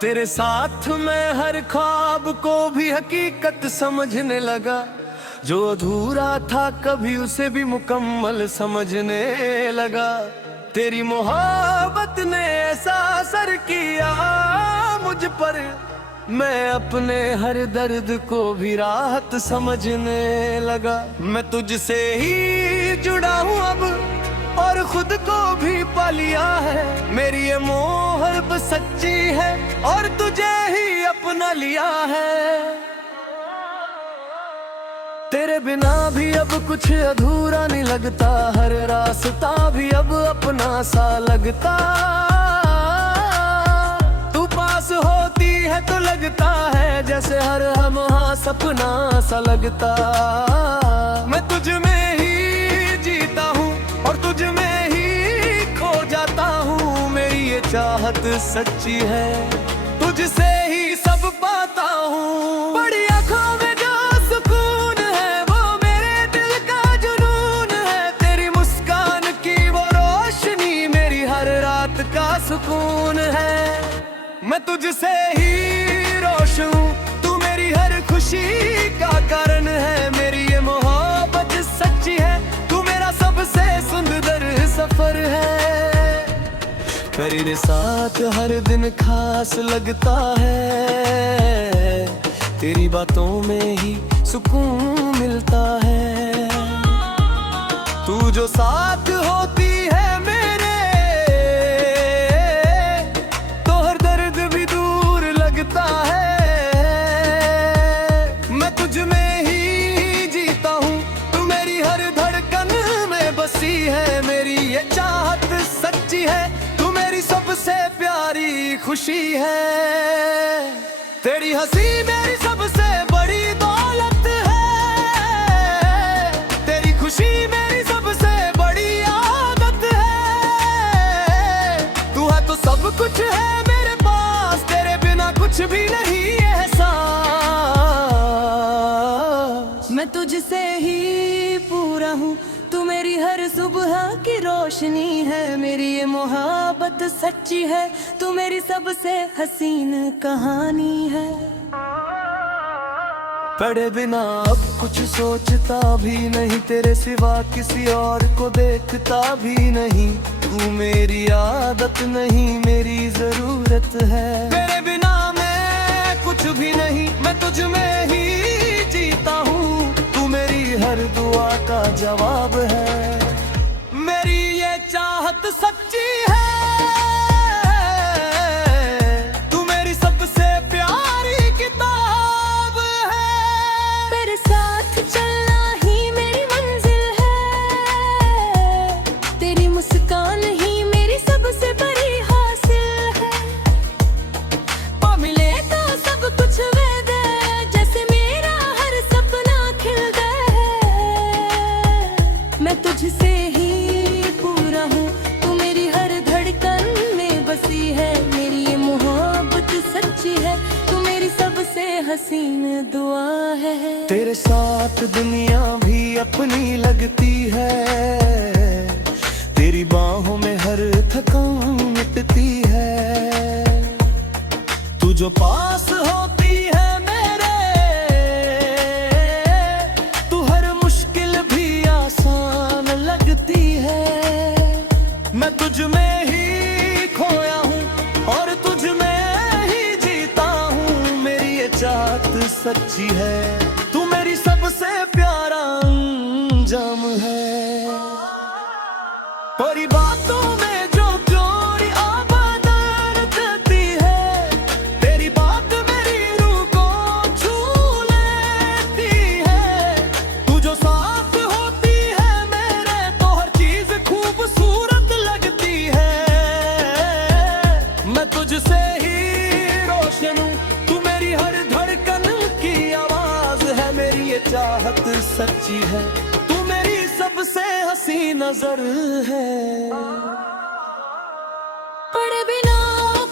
तेरे साथ मैं हर ख्वाब को भी हकीकत समझने लगा। जो अधूरा था कभी उसे भी मुकम्मल समझने लगा। तेरी मोहब्बत ने ऐसा असर किया मुझ पर, मैं अपने हर दर्द को भी राहत समझने लगा। मैं तुझसे ही जुड़ा हूँ अब और खुद को भी पा लिया है। मेरी ये मोहब्बत सच्ची है और तुझे ही अपना लिया है। तेरे बिना भी अब कुछ अधूरा नहीं लगता, हर रास्ता भी अब अपना सा लगता। तू पास होती है तो लगता है जैसे हर लम्हा सपना सा लगता। मैं तुझ में ही जीता हूँ और तुझ में ही खो जाता हूँ। मेरी ये चाहत सच्ची है, तुझसे ही सब पाता हूँ। बड़ी आँखों में जो सुकून है वो मेरे दिल का जुनून है। तेरी मुस्कान की वो रोशनी मेरी हर रात का सुकून है। मैं तुझसे ही रोशन हूँ, तू मेरी हर खुशी का कारण है। मेरी ये मोहब्बत सच्ची है, तू मेरा सबसे सुंदर सफर है। तेरे साथ हर दिन खास लगता है, तेरी बातों में ही सुकून मिलता है। तू जो साथ होती है मेरे, तो हर दर्द भी दूर लगता है। मैं तुझ में ही जीता हूँ, तू मेरी हर धड़कन में बसी है। मेरी ये चाहत सच्ची है, तू मेरी सबसे प्यारी खुशी है। तेरी हंसी मेरी सबसे बड़ी दौलत है। तेरी खुशी मेरी सबसे बड़ी आदत है। तू है तो सब कुछ है मेरे पास, तेरे बिना कुछ भी नहीं एहसास। मैं तुझसे ही पूरा हूँ, तू मेरी हर सुबह की रोशनी है। मेरी ये मोहब्बत सच्ची है, तू मेरी सबसे हसीन कहानी है। पढ़े बिना अब कुछ सोचता भी नहीं, तेरे सिवा किसी और को देखता भी नहीं। तू मेरी आदत नहीं मेरी जरूरत है। तेरे बिना मैं कुछ भी नहीं, मैं तुझ में ही जीता हूँ। तू मेरी हर दुआ का जवाब है। मेरी ये चाहत सच्ची है, तू मेरी सबसे प्यारी किताब है। तेरे साथ चलना ही मेरी मंजिल है। तेरी मुस्कान ही मेरी सबसे बड़ी हासिल है। ओ मिले तो सब कुछ वैद है, जैसे मेरा हर सपना खिल गया है। मैं तुझसे ही पूरा हूँ, तू मेरी हर धड़कन में बसी है। मेरी ये मोहब्बत सच्ची है, तू मेरी सबसे हसीन दुआ है। तेरे साथ दुनिया भी अपनी लगती है। तेरी बाहों में हर थकान मिटती है। तू जो पास होती है मेरे, तू हर मुश्किल भी आसान लगती है। मैं तुझ में ही खोया हूँ और तुझ में ही जीता हूँ। मेरी ये चाहत सच्ची है, तू मेरी सबसे प्यारा अंजाम है। तेरी बातों में जो प्यारी आबादत देती है, तेरी बात मेरी रूह को छू लेती है। तू जो साथ होती है मेरे, तो हर चीज खूबसूरत लगती है। मैं तुझसे ही रोशन हूँ, तू मेरी हर धड़कन की आवाज है। मेरी ये चाहत सच्ची है, तू मेरी सबसे हंसी नजर है। पढ़े बिना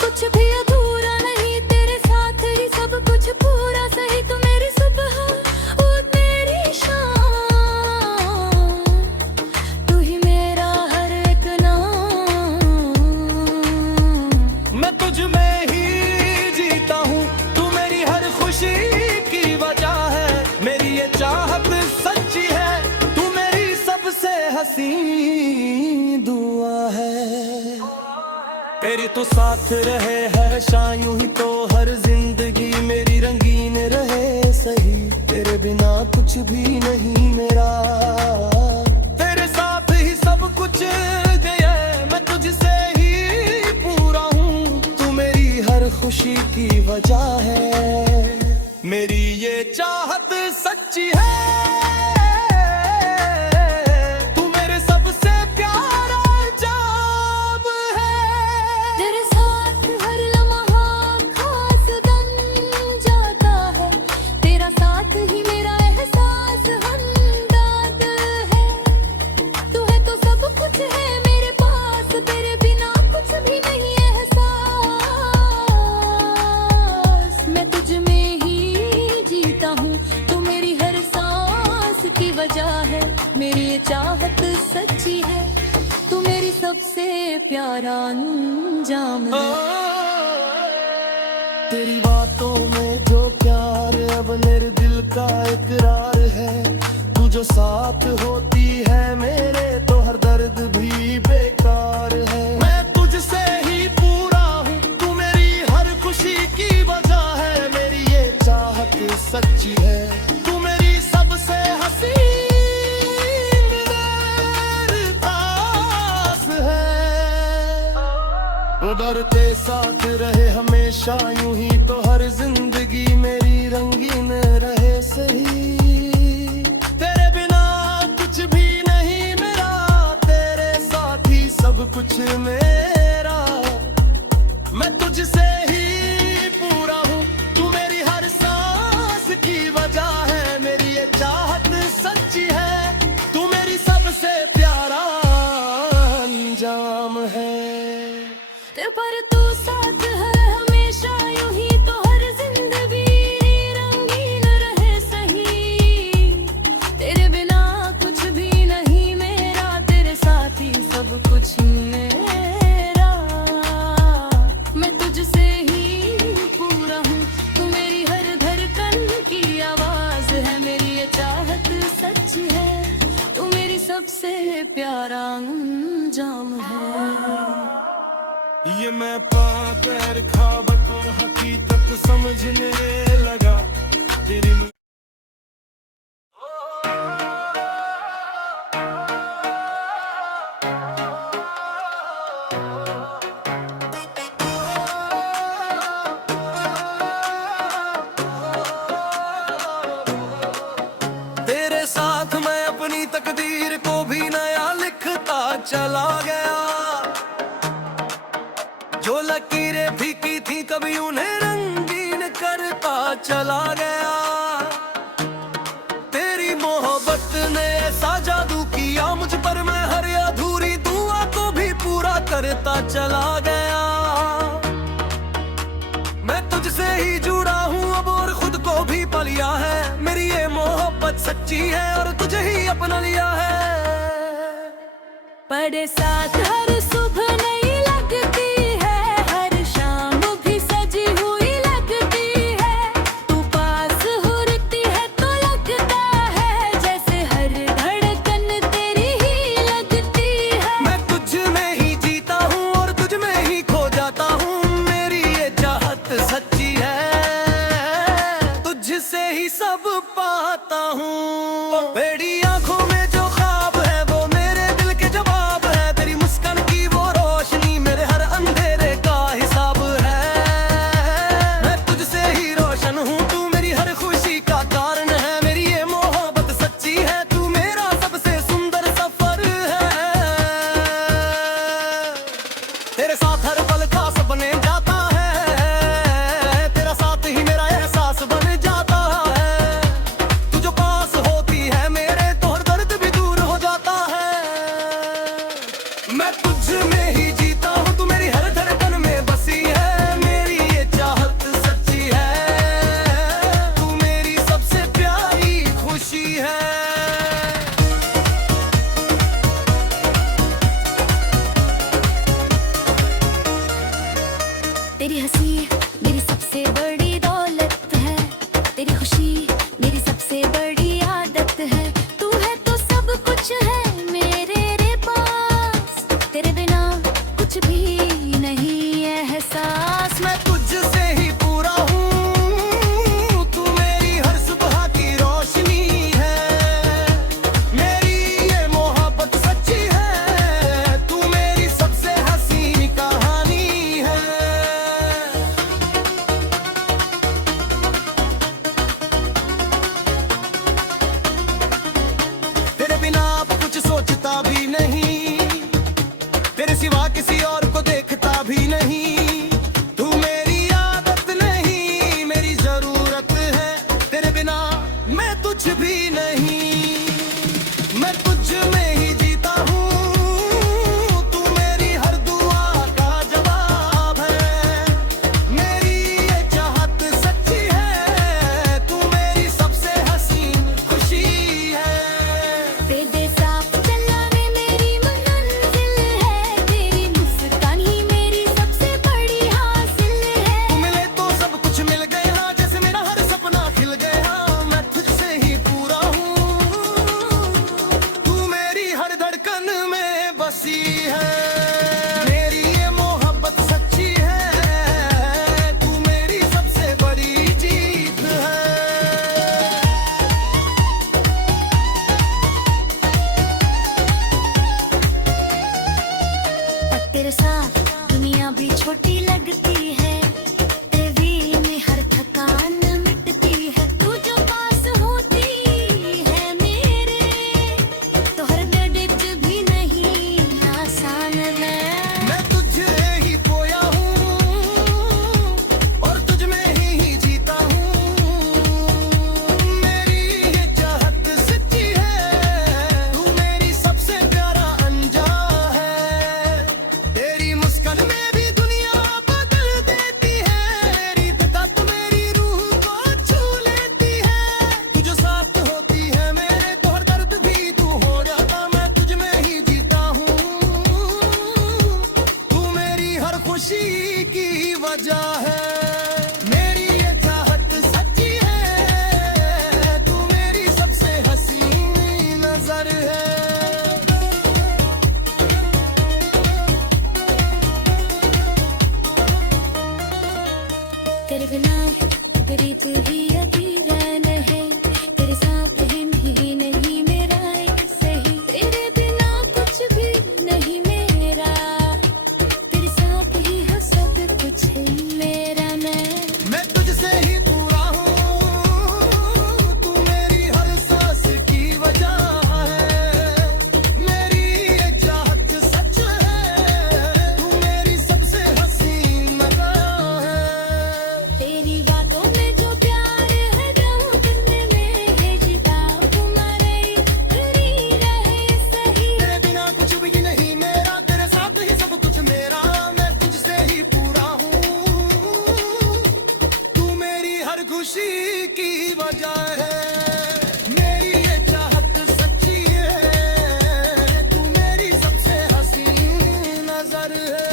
कुछ भी अधूरा नहीं, तेरे साथ ही सब कुछ पूरा सही। तू मेरी सुबह और मेरी शाम, तू ही मेरा हर एक नाम। मैं तुझ में ही चाहत सच्ची है, तू मेरी सबसे हसी दुआ है। तेरी तो साथ रहे है शां यूं ही तो हर जिंदगी मेरी रंगीन रहे सही, तेरे बिना कुछ भी नहीं मेरा, तेरे साथ ही सब कुछ गया, मैं तुझसे ही पूरा हूँ, तू मेरी हर खुशी की वजह है, मेरी ये चाहत सच्ची है, तू मेरे सबसे प्यारा जाम है। तेरे साथ हर लम्हा खास बन जाता है, तेरा साथ ही मेरा एहसास हमदर्द है, तू है तो सब कुछ है मेरे पास, तेरे बिना कुछ भी नहीं एहसास, मैं तुझ में ही जीता हूँ, तू मेरी हर सांस की वजह है, मेरी ये चाहत सच्ची है, तू मेरी सबसे प्यारा अंजाम है। तेरी बातों में जो प्यार अब मेरे दिल का इकरार है, तू जो साथ होती है मेरे तो हर दर्द भी बेकार है, मैं तुझसे ही पूरा हूँ, तू मेरी हर खुशी की वजह है, मेरी ये चाहत सच्ची है, तू मेरी सबसे हसीन खास है। डरते साथ रहे हमेशा यूं ही तो हर जिंदगी मेरी रंगीन रहे सही, तेरे बिना कुछ भी नहीं मेरा, तेरे साथ ही सब कुछ मेरा, मैं तुझसे ही पूरा हूँ, तू मेरी हर सांस की वजह है, मेरी ये चाहत सच्ची है, तू मेरी सबसे प्यारा अंजाम है। तेरे पर तू साथ है हमेशा यूं ही तो हर जिंदगी रंगीन रहे सही, तेरे बिना कुछ भी नहीं मेरा, तेरे साथ ही सब कुछ मेरा, मैं तुझसे ही पूरा हूँ, तू मेरी हर धड़कन की आवाज है, मेरी ये चाहत सच्ची है, तू मेरी सबसे प्यारा अंजाम है। ये मैं पाकर ख्वाब को हकीकत समझने लगा, तेरी तेरे साथ मैं अपनी तकदीर को भी नया लिखता चला गया, जो लकीरें फीकी थी कभी उन्हें रंगीन करता चला गया, तेरी मोहब्बत ने ऐसा जादू किया मुझ पर, मैं हर अधूरी दुआ को भी पूरा करता चला गया, मैं तुझसे ही जुड़ा हूँ अब और खुद को भी पा लिया है, मेरी ये मोहब्बत सच्ची है और तुझे ही अपना लिया है। पड़े साथ हर सुबह नहीं लगती है, हर शाम भी सजी हुई लगती है, तू पास होती है तो लगता है जैसे हर धड़कन तेरी ही लगती है, मैं तुझ में ही जीता हूँ और तुझ में ही खो जाता हूँ, मेरी ये चाहत सच्ची है, तुझसे ही सब पाता हूँ, बेड़ी आंखों में जो ख्वाब है वो मेरे दिल के जवाब है, तेरी मुस्कान की वो रोशनी मेरे हर अंधेरे का हिसाब है, मैं तुझसे ही रोशन हूँ, तू मेरी हर खुशी का कारण है, मेरी ये मोहब्बत सच्ची है, तू मेरा सबसे सुंदर सफर है, तेरे साथ हर पल खास बने जाता है, तेरा साथ ही मेरा एहसास बन जाता है, तू जो पास होती है मेरे तो हर दर्द भी दूर हो जाता है, मैं तुझ में ही जीता हूँ, तू मेरी हर धड़कन में बसी है, मेरी ये चाहत सच्ची है, तू मेरी सबसे प्यारी खुशी है। तेरी हंसी मेरी सबसे बड़ी दौलत है, तेरी खुशी मेरी सबसे बड़ी कुछ है मेरे रे पास, तेरे बिना कुछ भी नहीं एहसास। मैं तुझसे ही पूरा हूँ, तू मेरी हर सुबह की रोशनी है। मेरी ये मोहब्बत सच्ची है, तू मेरी सबसे हसीन कहानी है। तेरे बिना अब कुछ सोचता भी नहीं, तेरे सिवा किसी और को देखता भी नहीं। तू मेरी आदत नहीं, मेरी जरूरत है। तेरे बिना मैं कुछ भी नहीं, मैं तुझ में ही जीता हूँ। तू मेरी हर दुआ का जवाब है, मेरी ये चाहत सच्ची है। तू मेरी सबसे हसीन खुशी है। तेरे साथ चलना में मेरी मंजिल है, तेरी मुस्कान ही मेरी सबसे बड़ी हासिल है। तू मिले तो सब कुछ मिल गया, जैसे मेरा हर सपना खिल गया। मैं तुझसे ही पूरा हूँ, तू मेरी हर धड़कन में बसी है। मेरी ये मोहब्बत सच्ची है, तू मेरी सबसे बड़ी जीत है। तेरे साथ दुनिया भी छोटी लगती है, तेरे दिल में हर थकान मिटती है। तू जो पास होती है मेरे, तो हर दर्द भी नहीं आसान है। मैं तुझे ही खोया हूँ और तुझ में ही जीता हूँ। मेरी ये चाहत सच्ची है, तू मेरी सबसे प्यारा अंजाम है। तेरी मुस्कान में भी दुनिया बदल देती है, मेरी फिदा तो मेरी रूह को छू लेती है। तू जो साथ होती है मेरे, तो हर दर्द भी तू हो जाता। मैं तुझ में ही जीता हूँ, तू मेरी हर खुशी की वजह है। मेरी ये चाहत सच्ची है, तू मेरी सबसे हसीन नजर है। तेरे बिना प्रीत ही अधीरन है, तेरे साथ ही नहीं मेरा एक सही। तेरे बिना कुछ भी नहीं मेरा, तेरे साथ ही है सब कुछ मेरा। मैं तुझसे ही पूरा हूँ, तू मेरी हर सांस की वजह है। मेरी ये चाहत सच है, तू मेरी सबसे हसीन नजर है। तेरी बातों में जो प्यार है, जाऊं करने में है जीता तुम्हारे ही रहे सही। तेरे बिना कुछ भी नहीं मेरा, तेरे साथ ही सब कुछ मेरा। मैं तुझसे ही पूरा हूँ, तू मेरी हर खुशी की वजह है। मेरी ये चाहत सच्ची है, तू मेरी सबसे हसीन नजर है।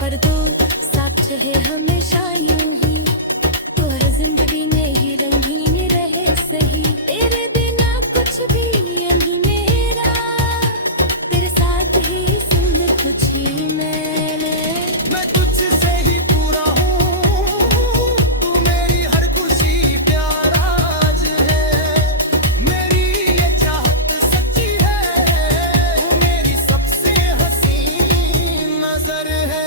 पर तू साथ रहे हमेशा यूं ही, तो हर जिंदगी में ही रंगीन रहे सही। तेरे बिना कुछ भी नहीं मेरा, तेरे साथ ही सब कुछ ही मैंने। मैं तुझसे ही पूरा हूँ, तू मेरी हर खुशी प्यारा आज है। मेरी ये चाहत सच्ची है, तू मेरी सबसे हसीन नजर है।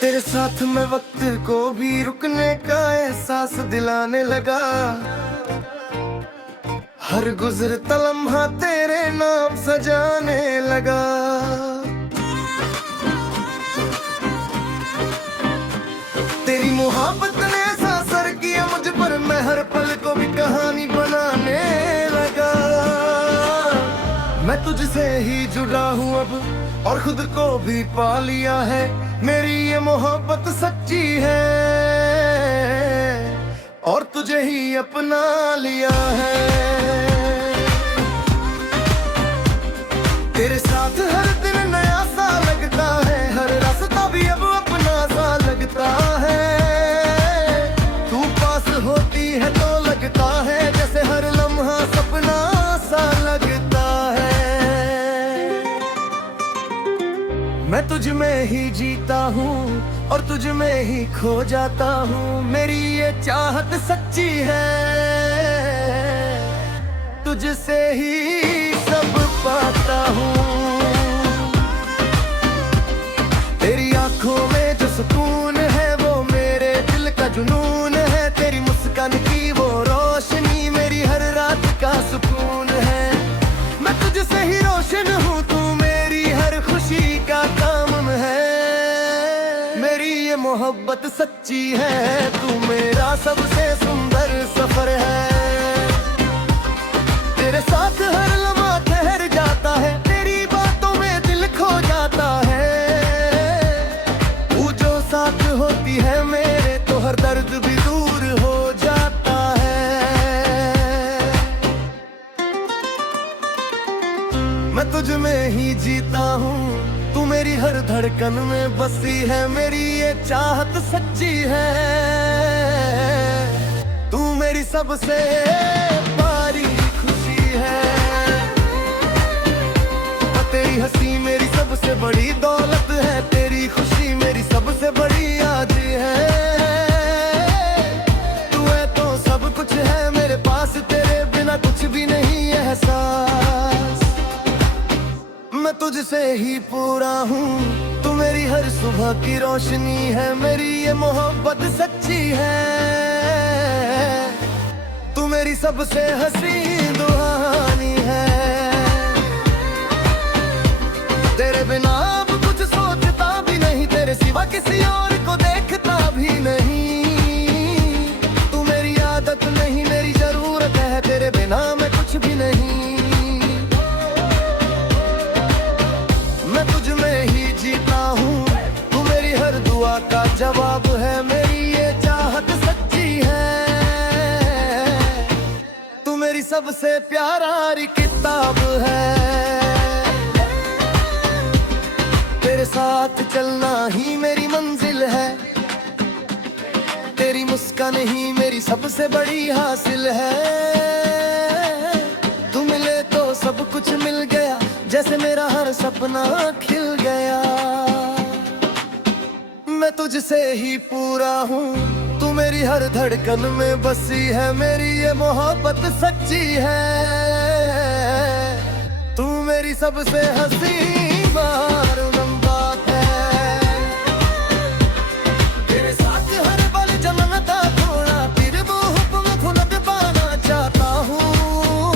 तेरे साथ मैं वक्त को भी रुकने का एहसास दिलाने लगा। हर गुजरता लम्हा तेरे नाम सजाने लगा। तेरी मोहब्बत ने ऐसा असर किया मुझ पर, मैं हर पल को भी कहानी बनाने लगा। मैं तुझसे ही जुड़ा हूँ अब और खुद को भी पा लिया है। मेरी ये मोहब्बत सच्ची है और तुझे ही अपना लिया है। तेरे साथ हर दिन नया सा लगता है, हर रास्ता भी अब अपना सा लगता है। तू पास होती है तो लगता है जैसे हर लम्हा सपना सा लगता है। मैं तुझ में ही जीता हूँ और तुझ में ही खो जाता हूँ। मेरी ये चाहत सच्ची है, तुझसे ही सब पाता हूँ। तेरी आंखों में जो सुकून है वो मेरे दिल का जुनून है। तेरी मुस्कान की वो रोशनी मेरी हर रात का सुकून है। मैं तुझसे ही रोशन हूँ, तू मेरी हर खुशी का काम है। मेरी ये मोहब्बत सच्ची है, तू मेरा सबसे सुंदर सफर है। तेरे साथ हर लम्हा ठहर जाता है, तेरी बातों में दिल खो जाता है। तू जो साथ होती है मेरे तो हर दर्द भी दूर हो जाता है। मैं तुझ में ही जीता हूँ, तू मेरी हर धड़कन में बसी है। मेरी ये चाहत सच्ची है, तू मेरी सबसे प्यारी खुशी है। तेरी हंसी मेरी सबसे बड़ी दौलत है, तेरी खुशी मेरी सबसे बड़ी आज है। तू है तो सब कुछ है मेरे पास, तेरे बिना कुछ भी नहीं एहसास। मैं तुझसे ही पूरा हूँ, तू मेरी हर सुबह की रोशनी है। मेरी ये मोहब्बत सच्ची है, तू मेरी सबसे हसीन दुहानी है। तेरे बिना अब कुछ सोचता भी नहीं, तेरे सिवा किसी और को देखता भी नहीं। तू मेरी आदत नहीं मेरी जरूरत है, तेरे बिना मैं कुछ भी नहीं। मैं तुझ में ही जीता हूँ, तू मेरी हर दुआ का जवाब है। मेरी ये चाहत सच्ची है, तू मेरी सबसे प्यारी किताब है। तेरे साथ चलना ही मेरी मंजिल है, तेरी मुस्कान ही मेरी सबसे बड़ी हासिल है। तू मिले तो सब कुछ मिल गया, जैसे मेरा हर सपना खिल गया। मैं तुझसे ही पूरा हूँ, तू मेरी हर धड़कन में बसी है। मेरी ये मोहब्बत सच्ची है, तू मेरी सबसे हंसी बारम बात है। तेरे साथ हर पल जमता थोड़ा, फिर वो हुक्म खुद पाना चाहता हूँ।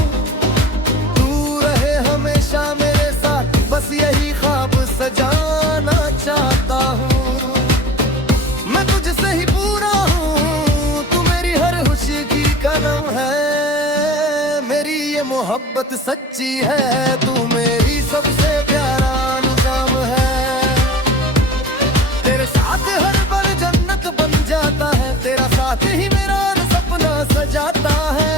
तू रहे हमेशा मेरे साथ, बस यही ख्वाब सजाना चाहता हूँ। मैं तुझसे ही पूरा हूँ, तू मेरी हर खुशी की कदम है। मेरी ये मोहब्बत सच्ची है, तू मेरी सबसे प्यारा निजाम है। तेरे साथ हर पल जन्नत बन जाता है, तेरा साथ ही मेरा सपना सजाता है।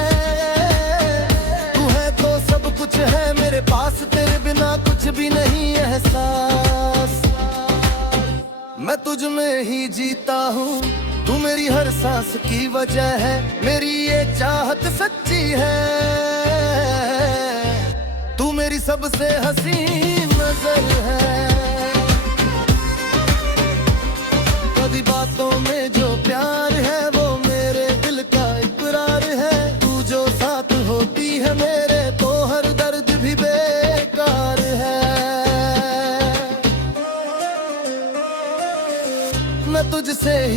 तू है तो सब कुछ है मेरे पास, तेरे बिना कुछ भी नहीं एहसास। मैं तुझ में ही जीता हूँ, तू मेरी हर सांस की वजह है। मेरी ये चाहत सच्ची है, तू मेरी सबसे हसीन नजर है। कभी बातों में जो प्यार है वो मेरे दिल का इकरार है। तू जो साथ होती है मेरे तो हर दर्द भी बेकार है।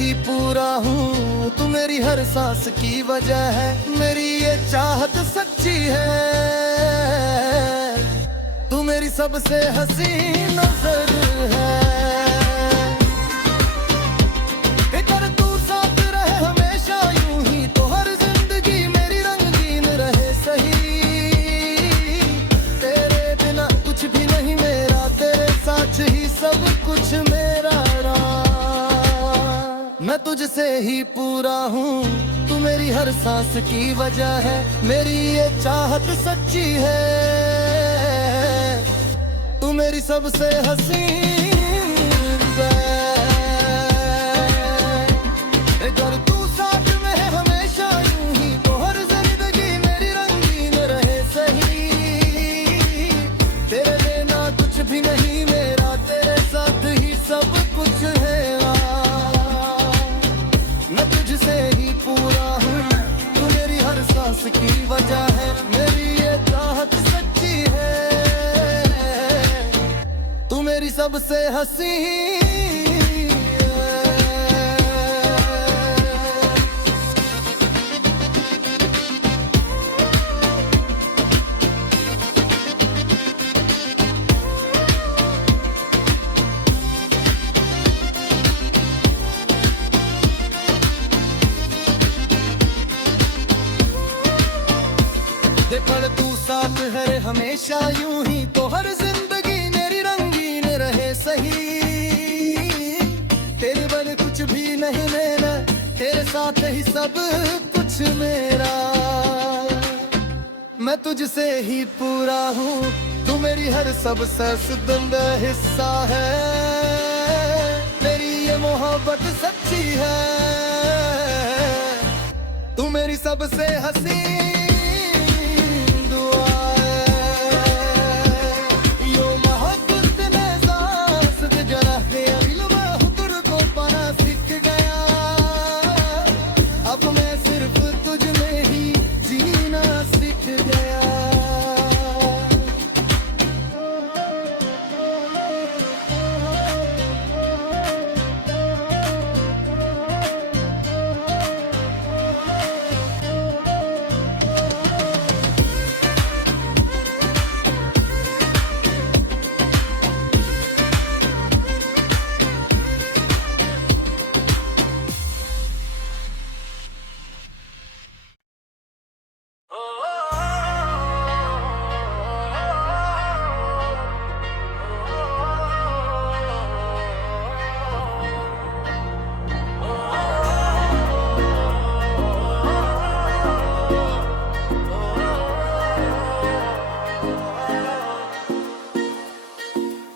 ही पूरा हूँ, तू मेरी हर सांस की वजह है, मेरी ये चाहत सच्ची है। तू मेरी सबसे हंसी नजर है। अगर तू साथ रहे हमेशा यूं ही, तो हर जिंदगी मेरी रंगीन रहे सही। तेरे बिना कुछ भी नहीं मेरा, तेरे साथ ही सब कुछ मेरा। मैं तुझसे ही पूरा हूँ, तू मेरी हर सांस की वजह है, मेरी ये चाहत सच्ची है। तू मेरी सबसे हसीन है। अगर तू साथ में है हमेशा यूं ही, तो हर जिंदगी मेरी रंगीन रहे सही। तेरे बिना कुछ भी नहीं मेरा, तेरे साथ ही सब कुछ है। तुझसे ही पूरा हूँ, तू मेरी हर सांस की वजह है, मेरी ये चाहत सच्ची है। तू मेरी सबसे हंसी पर तू साथ है हमेशा यूं ही, तो हर जिंदगी मेरी रंगीन रहे सही। तेरे बल कुछ भी नहीं मेरा, तेरे साथ ही सब कुछ मेरा। मैं तुझसे ही पूरा हूँ, तू मेरी हर सबसे सुंदर हिस्सा है। मेरी ये मोहब्बत सच्ची है। तू मेरी सबसे हंसी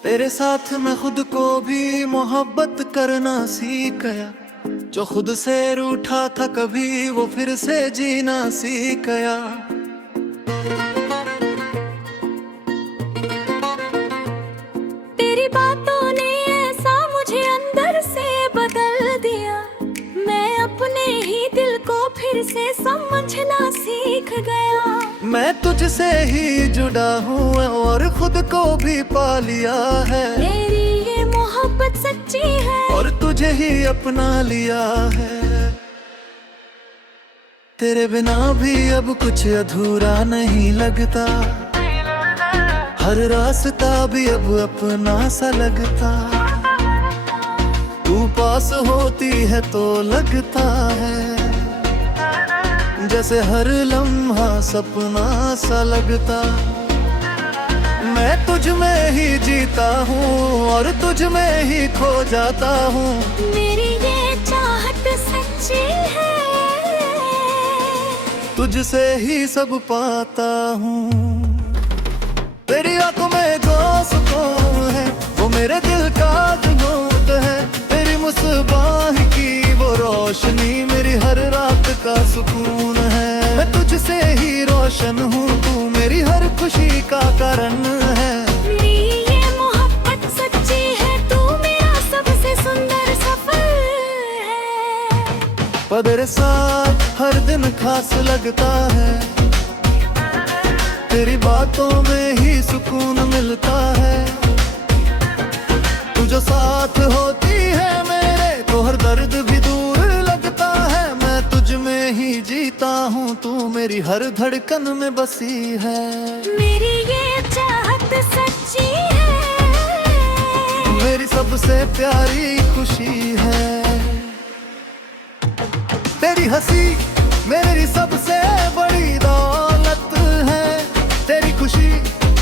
तेरे साथ मैं खुद को भी मोहब्बत करना सीख गया। जो खुद से रूठा था कभी, वो फिर से जीना सीख गया। तेरी बातों ने ऐसा मुझे अंदर से बदल दिया, मैं अपने ही दिल को फिर से समझना सीख गया। मैं तुझसे ही जुड़ा हूँ और खुद को भी पा लिया है। मेरी ये मोहब्बत सच्ची है और तुझे ही अपना लिया है। तेरे बिना भी अब कुछ अधूरा नहीं लगता, हर रास्ता भी अब अपना सा लगता। तू पास होती है तो लगता है जैसे हर लम्हा सपना सा लगता। मैं तुझ में ही जीता हूँ और तुझ में ही खो जाता हूँ। मेरी ये चाहत सच्ची है, तुझसे ही सब पाता हूँ। तेरी आंखों में जो सुकून है, वो मेरे दिल का जुनून है। तेरी मुस्कान की वो रोशनी मेरी हर रात का सुकून है। मैं तुझसे ही रोशन हूँ, तू मेरी हर खुशी का कारण है। मेरी ये मोहब्बत सच्ची है, तू मेरा सबसे सुंदर सफर है। पर तेरे साथ हर दिन खास लगता है, तेरी बातों में ही सुकून मिलता है। तू जो साथ होती है मेरे, तो हर दर्द भी दूर जीता हूँ, तू मेरी हर धड़कन में बसी है। मेरी ये चाहत सच्ची है, मेरी सबसे प्यारी खुशी है। तेरी हंसी मेरी सबसे बड़ी दौलत है, तेरी खुशी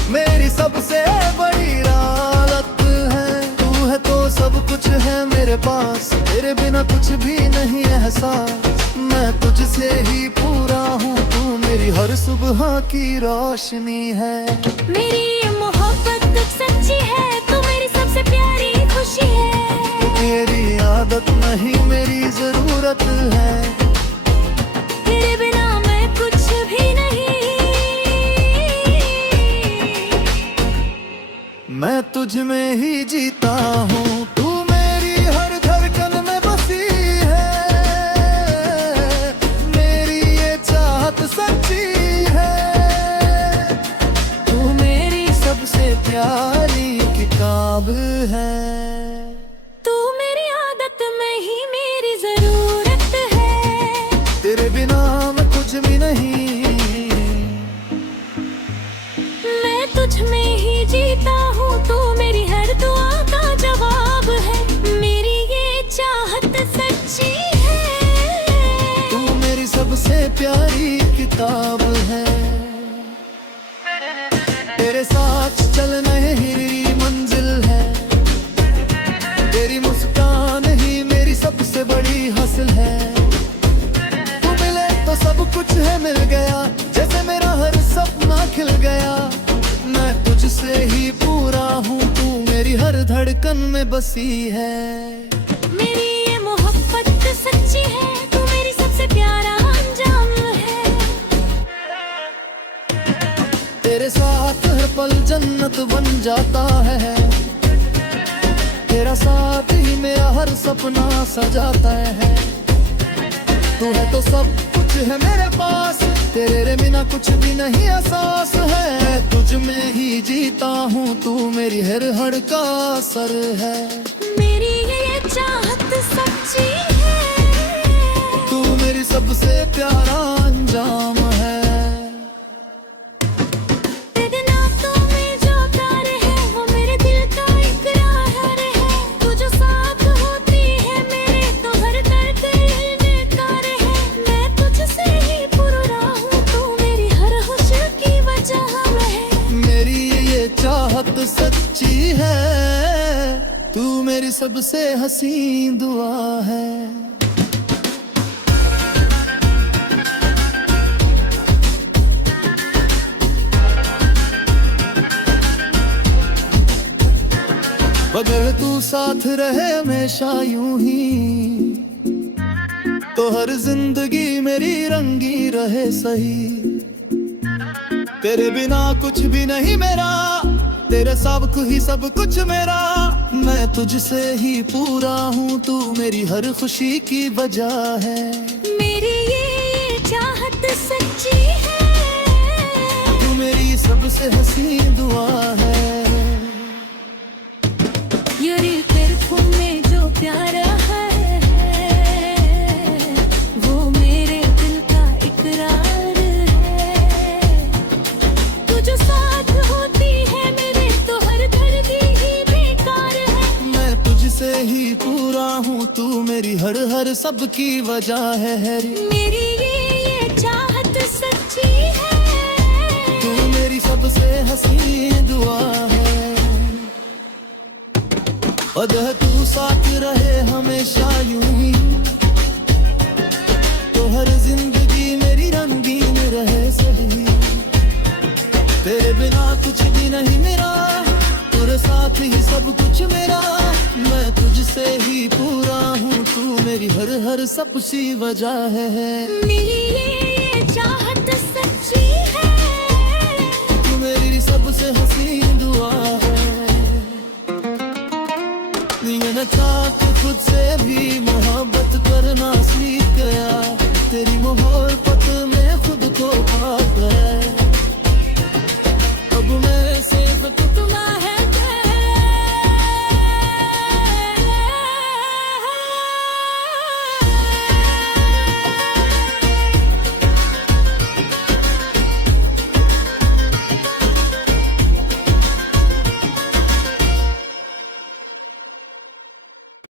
मेरी सबसे बड़ी दौलत है। तू है तो सब कुछ है मेरे पास, तेरे बिना कुछ भी नहीं एहसास। मैं तुझसे ही पूरा हूँ, तू मेरी हर सुबह की रोशनी है। मेरी ये मोहब्बत सच्ची है, तू मेरी सबसे प्यारी खुशी है। तेरी आदत नहीं मेरी जरूरत है, तेरे बिना मैं कुछ भी नहीं। मैं तुझ में ही जीता हूँ, तू मेरी हर धड़कन में बसी है। मेरी ये चाहत सच्ची है, तू मेरी सबसे प्यारी किताब है। तू मेरी आदत में ही मेरी जरूरत है, तेरे बिना मैं कुछ भी नहीं। मैं तुझ में ही जीता हूँ, तू मेरी हर दुआ का जवाब है। मेरी ये चाहत सच्ची है, तू मेरी सबसे प्यारी किताब है। तेरे साथ चलना ही मंजिल है, तेरी मुस्कान ही मेरी सबसे बड़ी हासिल है। तू मिले तो सब कुछ है मिल गया, जैसे मेरा हर सपना खिल गया। मैं तुझसे ही पूरा हूँ, तू मेरी हर धड़कन में बसी है। मेरी ये मोहब्बत सच्ची है, तू मेरी सबसे प्यारा अंजाम है। तेरे साथ हर पल जन्नत बन जाता है, तेरा साथ ही मेरा हर सपना सजाता है। तू है तो सब कुछ है मेरे पास, तेरे बिना कुछ भी नहीं एहसास है। तुझ में ही जीता हूँ, तू मेरी हर हड़ का असर है। मेरी ये चाहत सच्ची है, तू मेरी सबसे प्यारा अंजाम है। तेरे नातों में जो प्यार है, वो मेरे दिल का इकरार है। तू जो साथ होती है मेरे, तो हर दर्द इनकार है। मैं तुझसे ही पूरा हूँ, तू मेरी हर खुशी की वजह है। मेरी ये चाहत सच्ची है, तू मेरी सबसे हसीन दुआ है। अगर तू साथ रहे हमेशा यूं ही, तो हर जिंदगी मेरी रंगी रहे सही। तेरे बिना कुछ भी नहीं मेरा, तेरे सब ही सब कुछ मेरा। मैं तुझसे ही पूरा हूँ, तू मेरी हर खुशी की वजह है। मेरी ये चाहत सच्ची है, तू मेरी सबसे हसीन दुआ है। यारी तेरे खून में जो प्यार है, वो मेरे दिल का इकरार है। तू जो साथ होती है मेरे, तो हर दर्द ही बेकार है। मैं तुझसे ही पूरा हूँ, तू मेरी हर सब की वजह है। मेरी ये चाहत सच्ची है, तू मेरी सबसे हसीन दुआ है। अगर तू साथ रहे हमेशा यूं ही, तो हर जिंदगी मेरी रंगीन रहे सही। तेरे बिना कुछ भी नहीं मेरा, तेरे साथ ही सब कुछ मेरा। मैं तुझसे ही पूरा हूँ, तू मेरी हर सब सी वजह है। मेरी ये